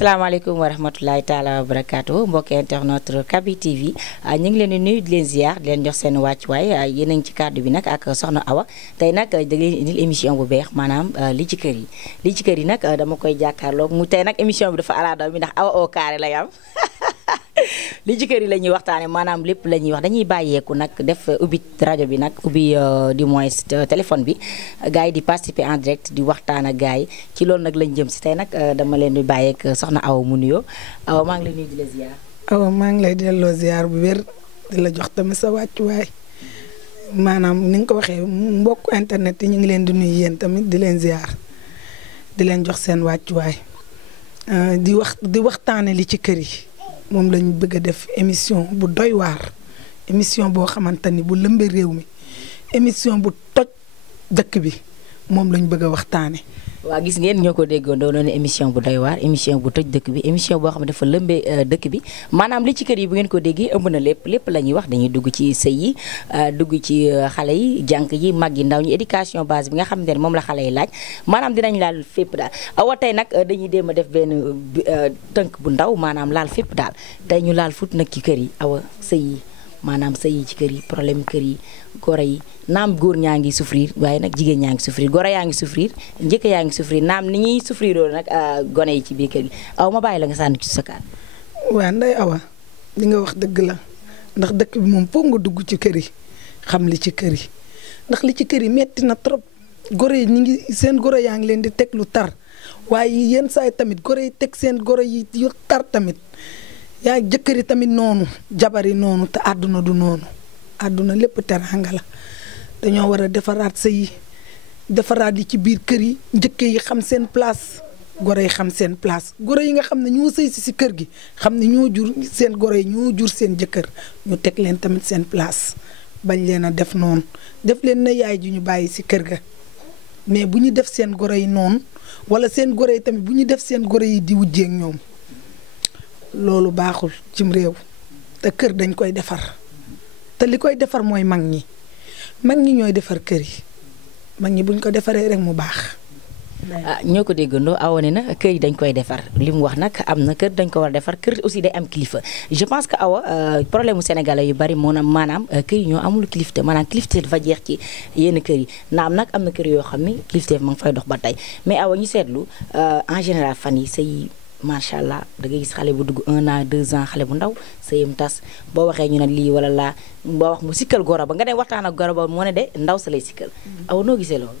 salaamaaleykum wa rahmatulahi taala wa barakaatu mbokki internet Kaby TV ñu ngi leen di nuyu di leen ziar di leen jox seen wàccuwaay yéen a ngi ci kàddu bi nag ak soxna Awa tey nag da leen indil émission bu beex maanaam li ci kër yi li ci kër yi nag dama koy jàkkaarloog mu tey nag émission bi dafa ala daw mi ndax Awa au carré lay am li ci kër yi la ñuy waxtaane maanaam lépp la ñuy wax dañuy bàyyeeku nag def ubbi rajo bi nag ubbi du moins téléphone bi gars yi di participer en direct di waxtaan ak gars yi ci loolu nag lañ jëm si tey nag dama leen di bàyyeek soxna Awa mu nuyoo Awa maa ngi lay nuyu di la ziar. Awa maa ngi lay delloo ziar bu wér di la jox tamit sa wàccuwaay maanaam ni nga ko waxee mbokk internet yi ñu ngi leen di nuyu yéen tamit di leen ziar di leen jox seen wàccuwaay di waxtaane li ci kër yi. moom lañu bëgg a def émission bu doy waar émission boo xamante ni bu lëmbe réew mi émission bu toj dëkk bi moom lañu bëgg a waxtaane waa gis ngeen ñoo ko déggoon doon ne émission bu doy waar émission bu toj dëkk bi émission boo xam ne dafa lëmbe dëkk bi maanaam li ci kër yi bu ngeen ko déggee ëmb na lépp la ñuy wax dañuy dugg ci sëy yi dugg ci xale yi jànk yi mag yi ndaw ñi éducation base bi nga xamante ne moom la xale yi laaj maanaam dinañ laal fépp daal Awa tey nag dañuy déem a def benn tënk bu ndaw maanaam laal fépp daal tey ñu laal fut nag ci kër yi Awa sëy yi maanaam sëy yi ci kër yi problème kër yi goro yi naam góor ñaa ngi souffrir waaye nag jigéen ñaa ngi souffrir goro yaa ngi souffrir njëkk yaa ngi souffrir naam ni ñuy souffrir loolu nag gone yi ci biir kër gi Awa ma bàyyi la nga sànni ci sa kàddu. waaw Ndeye Awa li nga wax dëgg la ndax dëkk bi moom foog nga dugg ci kër yi xam li ci kër yi ndax li ci kër yi metti na trop goro yi ñu ngi seen goro yaa ngi leen di teg lu tar waaye yenn saa yi tamit goro yi teg seen goro yi yu tar tamit. yaa jëkkër yi tamit noonu jabar yi noonu te àdduna du noonu àdduna lépp teraanga la dañoo war a defaraat sëy yi defaraat yi ci biir kër yi njëkke yi xam seen place goro yi xam seen place goro yi nga xam ne ñoo sëy si kër gi xam ne ñoo jur seen goro yi ñoo jur seen jëkkër ñu teg leen tamit seen place bañ leen a def noonu def leen na yaay ji ñu bàyyi si kër ga mais bu ñu def seen goro yi noonu wala seen goro yi tamit bu ñu def seen goro yi di wujjeek ñoom loolu baaxul cim réew te kër dañ koy defar te li koy defar mooy mag ñi ñooy defar kër yi mag ñi buñ ko defaree rek mu baax. ñoo ko déggandoo Awa ne na kër yi dañ koy defar li mu wax nag am na kër dañ ko war a defar kër aussi day am kilifa je pense que Awa problème mu sénégalais yu bari moo maanaam kër yi ñoo amul kilifte maanaam kilifte dafa jeex ci yenn kër yi naam nag am na kër yoo xam ne kilifte ma ngi fay dox ba tey mais Awa ñu seetlu en général fan yi say macha allah da ngay gis xale bu dugg 1 an 2 ans xale bu ndaw sëyam tas boo waxee ñu ne lii wala laa boo wax mu sikkal goro ba nga dem waxtaan ak goro ba moo ne de ndaw sa lay sikkal Awa noo gisee loolu.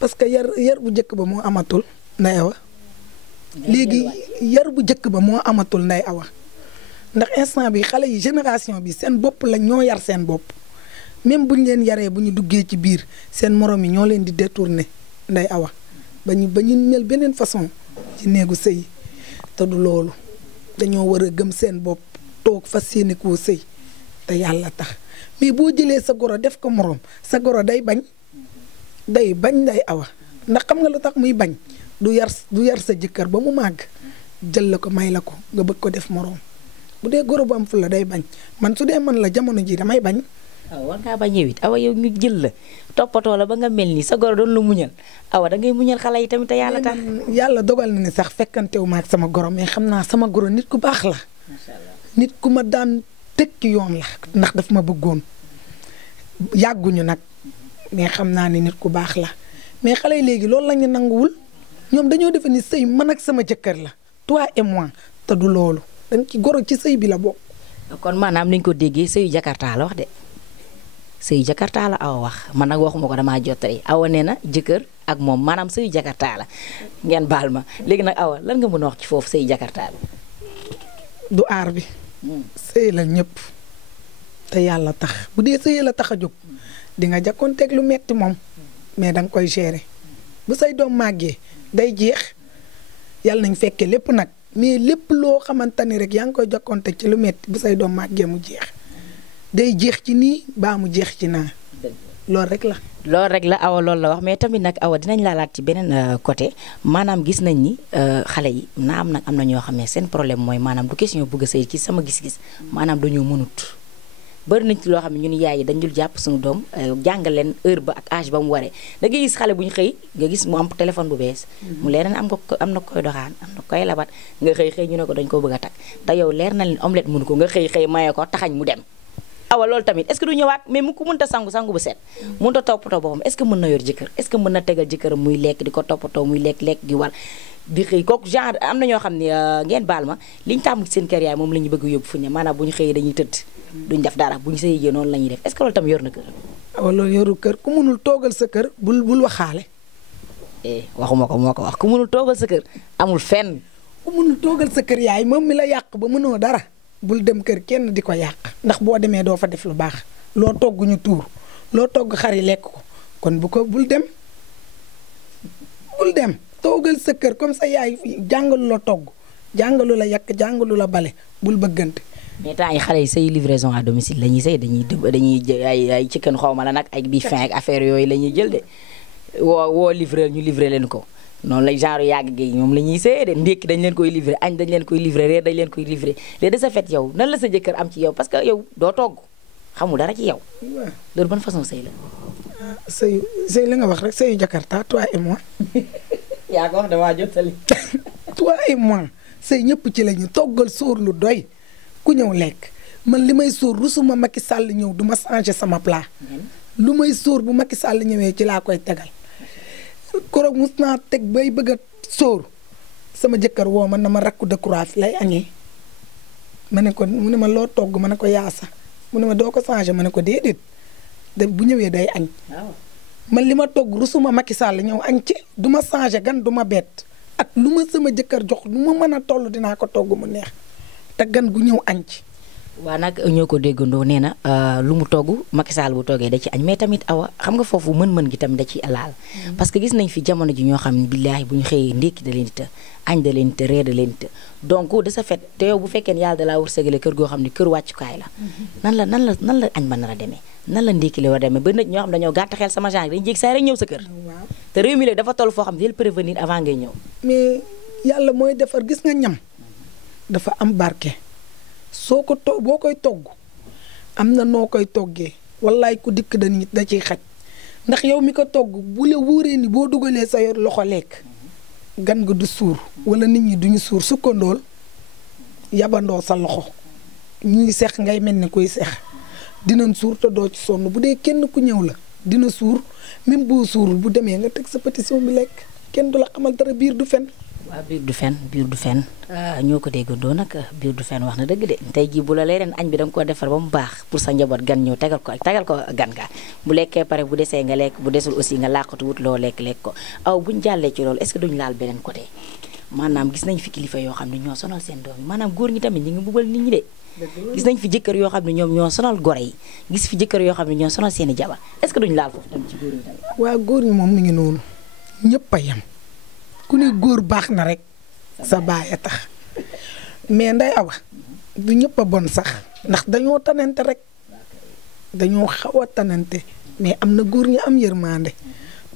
parce que yar bu njëkk ba moo amatul Ndeye Awa léegi yar bu njëkk ba moo amatul Ndeye Awa ndax instant bi xale yi génération bi seen bopp la ñoo yar seen bopp même bu ñu leen yaree bu ñu duggee ci biir seen morom yi ñoo leen di détourné Ndeye Awa ba ñu mel beneen façon ci néegu sëy te du loolu dañoo war a gëm seen bopp toog fas yéene koo sëy te yàlla tax mais boo jëlee sa goro def ko moroom sa goro day bañ Ndeye Awa ndax xam nga lu tax muy bañ du yar sa jëkkër ba mu màgg jël la ko may la ko nga bëgg ko def moroom bu dee goro bu am fu la day bañ man su dee man la jamono ji damay bañ. war ngaa bañ yow it Awa yow ñu jël la toppatoo la ba nga mel ni sa goro doon la muñal Awa da ngay muñal xale yi tamit te yàlla tax. yàlla dogal na ni sax fekkantewu ma ak sama goro mais xam naa sama goro nit ku baax la. macha allah nit ku ma daan teg ci yoon la ndax daf ma bëggoon yàgguñu nag mais xam naa ni nit ku baax la mais xale yi léegi loolu la ñu nanguwul ñoom dañoo defe ni sëy man ak sama jëkkër la toi et moi te du loolu dañ ci goro ci sëy bi la bokk. kon maanaam ni ñu ko déggee sëyu Jakarta la wax de. sëyu Jakarta la Awa wax man nag waxuma ko damaa jottali Awa nee na jëkkër ak moom maanaam sëyu Jakarta la ngeen baal ma léegi nag Awa lan nga mën a wax ci foofu sëyu Jakarta la. du aar bi. sëy la ñëpp te yàlla tax bu dee sëy la tax a jóg di nga jàkkoonteeg lu metti moom mais danga koy gérer bu say doom màggee day jeex yàlla nañ fekkee lépp nag mais lépp loo xamante ni rek yaa ngi koy jàkkoonteeg ci lu metti bu say doom màggee mu jeex. day jeex ci nii baa mu jeex ci naa loolu rek la. loolu rek la Awa loolu la wax mais tamit nag Awa dinañ laalaat ci beneen côté maanaam gis nañ ni xale yi naam nag am na ñoo xam ne seen problème mooy maanaam du question bëgg a sëy ci sama gis-gis maanaam dañoo mënut bari nañ ci loo xam ne ñun yaay yi dañ dul jàpp suñu doom jàngal leen heure ba ak âge ba mu waree da ngay gis xale bu ñu xëy nga gis mu am téléphone bu bees mu leer na am na koy doxaan am na koy labat nga xëy ñu ne ko dañ ko bëgg a takk te yow leer na leen omelette mënu ko nga xëy maye ko taxañ mu dem awa loolu tamit est-ce que du ñëwaat mais mu ko mënta sangu bu set mënta toppatoo boppam est-ce que mën na yor jëkkër est-ce que mën na tegal jëkkëram muy lekk di ko toppatoo muy lekk gi war di xëy kooku genre am na ñoo xam ne ngeen baal ma liñ tàmm ci seen kër yaay moom la ñu bëgg a yóbbu fu ne maanaam bu ñu xëyee dañuy tëdd duñ def dara bu ñu sa yëgee noonu la ñuy def est-ce que loolu tam yor na kër awa loolu yoru kër ku mënul toogal sa kër bul waxaale waxuma ko moo ko wax ku mënul toogal sa kër amul fenn ku mënul toogal sa kër yaay moom mi la yàq ba mënoo dara bul dem kër kenn di ko yàq ndax boo demee doo fa def lu baax loo togg ñu tuur loo togg xar yi lekk ko kon bul dem toogal sa kër comme sa yaay jàngalu la togg jàngalu la yàq jàngalu la bale bul bëggante. mais temps yi xale yi say livraison à domicile la ñuy say dañuy ay chicken xaw ma la nag ay bi fin ak affaire yooyu la ñuy jël de woo livré ñu livré leen ko. noonu la genre yàgg gi ñoom la ñuy seede ndékki dañ leen koy livré añ dañ leen koy livré reer dañ leen koy livré léegi de sa fait yow nan la sa jëkkër am ci yow parce que yow doo togg xamul dara ci yow. waaw loolu ban façon sëy la. sëy la nga wax rek sëyu Jakarta toi et moi. yaa ko wax damaa jottali. toi et moi sëy ñëpp ci la ñu toggal sóor lu doy ku ñëw lekk man li may sóor rusuma Macky Sall ñëw du ma changé sama plat. lu may sóor bu Macky Sall ñëwee ci laa koy tegal. koroog mus naa teg bay bëgg a sóor sama jëkkër woo man na ma rakku de croix fi lay añee ma ne ko mu ne ma loo togg ma ne ko yaasa mu ne ma doo ko changé ma ne ko déedéet bu ñëwee day añ man li ma togg rusuma Macky Sall ñëw añ ci du ma changé gan du ma bett ak lu ma sama jëkkër jox lu ma mën a toll dinaa ko togg mu neex te gan gu ñëw añ ci waa nag ñoo ko déggandoo nee na lu mu togg Macky Sall bu toggee da ci añ mais tamit awa xam nga foofu mën-mën gi tamit da ci laal parce que gis nañ fi jamono ji ñoo xam ne billaahi bu ñu xëyee ndékki da leen di të añ da leen di të reer da leen di të donc de ce fait te yow bu fekkee ne yàlla da laa wërsëgale kër goo xam ne kër wàccukaay la nan la añ ba nar a demee nan la ndékki li war a demee ba nit ñoo xam dañoo gàtt xel sama genre dañu jéeg saa rek ñëw sa kër te réew mi léegi dafa toll foo xam ne del prévenir avant ngay ñëw mais yàlla mooy defar gis nga ñam dafa am barke soo ko boo koy togg am na noo koy toggee wallaay ku dikk da ciy xaj ndax yow mi ko togg bu la wóoree ni boo dugalee sa yor loxo lekk gan nga du suur wala nit ñi duñu suur sukkandool yabandoo sa loxo ñuy sex ngay mel ni kuy sex dinañ suur te doo ci sonn bu dee kenn ku ñëw la dina suur même boo suurul bu demee nga teg sa pétition bi lekk kenn du la xamal dara biir du fen waaw biir du fen ñoo ko déggandoo nag biir du fen wax na dëgg de tey jii bu la leereen añ bi da nga ko defar ba mu baax pour sa njaboot gan ñëw tegal ko gan ga bu lekkee pare bu desee nga lekk bu desul aussi nga làqatu wut loo lekk ko aw buñ jàllee ci loolu est-ce que duñu laal beneen côté maanaam gis nañ fi kilifa yoo xam ne ñoo sonal seen doom yi maanaam góor ñi tamit ñi ngi bubal nit ñi de gis nañ fi jëkkër yoo xam ne ñoom ñoo sonal gore yi gis fi jëkkër yoo xam ne ñoo sonal seen i jabar est-ce que duñu laal foofu tamit ci góor ñi tamit waaw góor ñi moom mi ngi noonu ñëpp a yem ku ne góor baax na rek sa baay a tax mais nday awa du ñëpp a bon sax ndax dañoo tanante rek dañoo xaw a tanante mais am na góor ñu am yërmande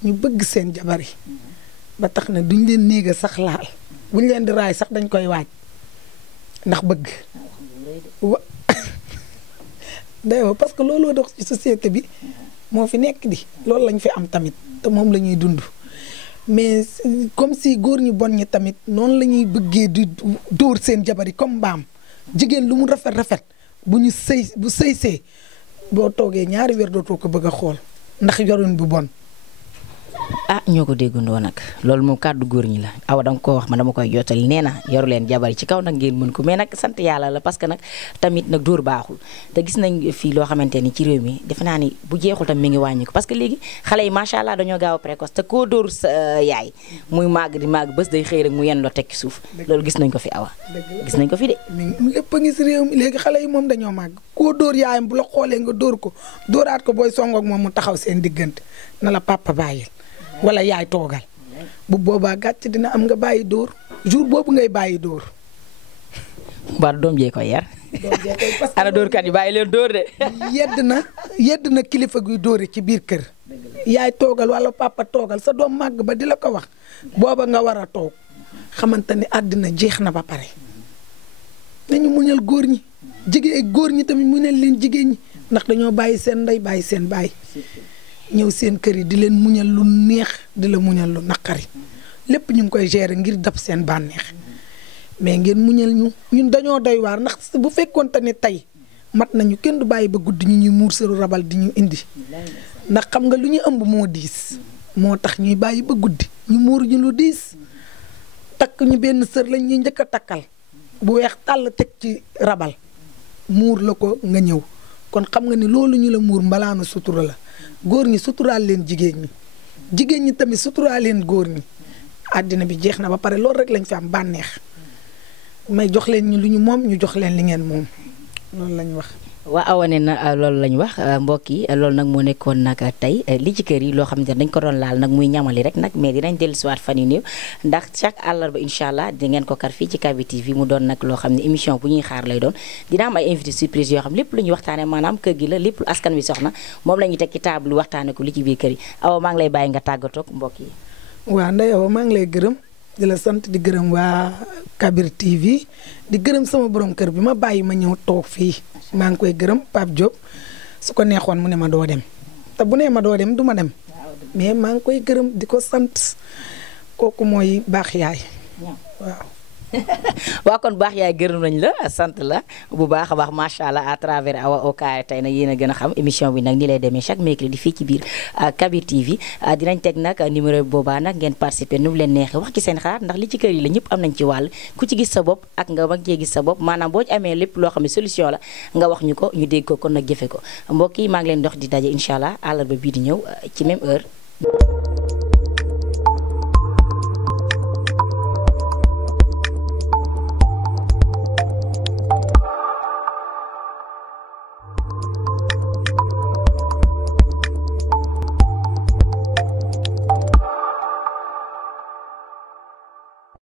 ñu bëgg seen jabar yi ba tax na duñ leen néega sax laal buñ leen di raay sax dañ koy waaj ndax bëgg nday awa parce que looloo dox ci société bi moo fi nekk di loolu lañ fi am tamit te moom la ñuy dund mais comme si góor ñu bon ñi tamit noonu la ñuy bëggee di dóor seen jabar yi comme mbaam jigéen lu mu rafet bu sëysee boo toogee ñaari weer dootoo ko bëgg a xool ndax yorin bu bon ah ñoo ko déggandoo nag loolu moom kàddu góor ñi la awa danga ko wax ma dama koy jottali nee na yoru leen jabar ci kaw nag ngeen mën ko mais nag sant yàlla la parce que nag tamit nag dóor baaxul te gis nañ fii loo xamante ni ci réew mi defe naa ni bu jeexul tam mi ngi wàññi ko parce que léegi xale yi macha allah dañoo gaaw a précoce te koo dóor sa yaay muy màgg di màgg bés day xëy rek mu yenn loo tekki suuf loolu gis nañ ko fi awa gis nañ ko fi de lépp a ngi si réew mi léegi xale yi moom dañoo màgg koo dóor yaayam bu la xoolee nga dóor ko dóoraat ko booy songoog moom mu taxaw seen diggante na la papa bàyyil wala yaay toogal bu boobaa gàcc dina am nga bàyyi dóor jour boobu ngay bàyyi dóor. mbaar doom jee koy yar. parce que ana dóorkat yi bàyyi leen dóor de. yedd na kilifa guy dóore ci biir kër. yaay toogal wala papa toogal sa doom màgg ba di la ko wax booba nga war a toog xamante ni àddina jeex na ba pare. nañu muñal góor ñi góor ñi tamit muñal leen jigéen ñi ndax dañoo bàyyi seen ndey bàyyi seen baay ñëw seen kër yi di leen muñal lu neex di la muñal lu naqari lépp ñu ngi koy gérer ngir dab seen bànneex mais ngeen muñal ñu ñun dañoo doy waar ndax bu fekkoonte ne tey mat nañu kenn du bàyyi ba guddi ñu ñuy muur seru rabal di ñu indi ndax xam nga lu ñu ëmb moo diis moo tax ñuy bàyyi ba guddi ñu muur ñu lu diis takk ñu benn sër lañ ñuy njëkk a takkal bu weex tàll teg ci rabal muur la ko nga ñëw kon xam nga ni loolu ñu la muur mbalaanu sutura la góor ñi suturaal leen jigéen ñi tamit suturaal leen góor ñi àddina bi jeex na ba pare loolu rek lañ fi am bànneex may jox leen ñu lu ñu moom ñu jox leen li ngeen moom loolu lañ wax. waa awane na loolu lañ wax mbokk yi loolu nag moo nekkoon nag tey li ci kër yi loo xamante ne dañ ko doon laal nag muy ñamali rek nag mais dinañ dellusiwaat fan yu néew ndax chaque àllarba incha allah di ngeen ko kar fii ci Kabir TV mu doon nag loo xam ne émission bu ñuy xaar lay doon dina am ay invité surprise yoo xam lépp lu ñuy waxtaane maanaam kër gi la lépp lu askan wi soxna moom la ñuy teg ci table waxtaane ko li ci biir kër yi awa maa ngi lay bàyyi nga tàggatoog mbokk yi. waaw Ndeye Awa maa ngi lay gërëm di la sant di gërëm waa Kabir TV di gërëm sama borom kër bi ma bàyyi ma ñëw toog fii maa ngi koy gërëm Pape Diop su ko neexoon mu ne ma doo dem te bu nee ma doo dem du ma dem mais maa ngi koy gërëm di ko sant kooku mooy baax yaay waaw. waa kon baax yaay gërëm nañ la sant la bu baax a baax macha allah à travers Awa Oka tey nag yéen a gën a xam émission bi nag ni lay demee chaque mercredi fii ci biir Kabir TV dinañ teg nag numéro boobaa nag ngeen participer nu mu leen neexee wax ci seen xalaat ndax li ci kër yi la ñëpp am nañ ci wàll ku ci gis sa bopp ak nga mag cee gis sa bopp maanaam boo ci amee lépp loo xam ne solution la nga wax ñu ko ñu dégg ko kon nag jëfe ko mbokk yi maa ngi leen dox di daje incha allah àllarba bii di ñëw ci même heure.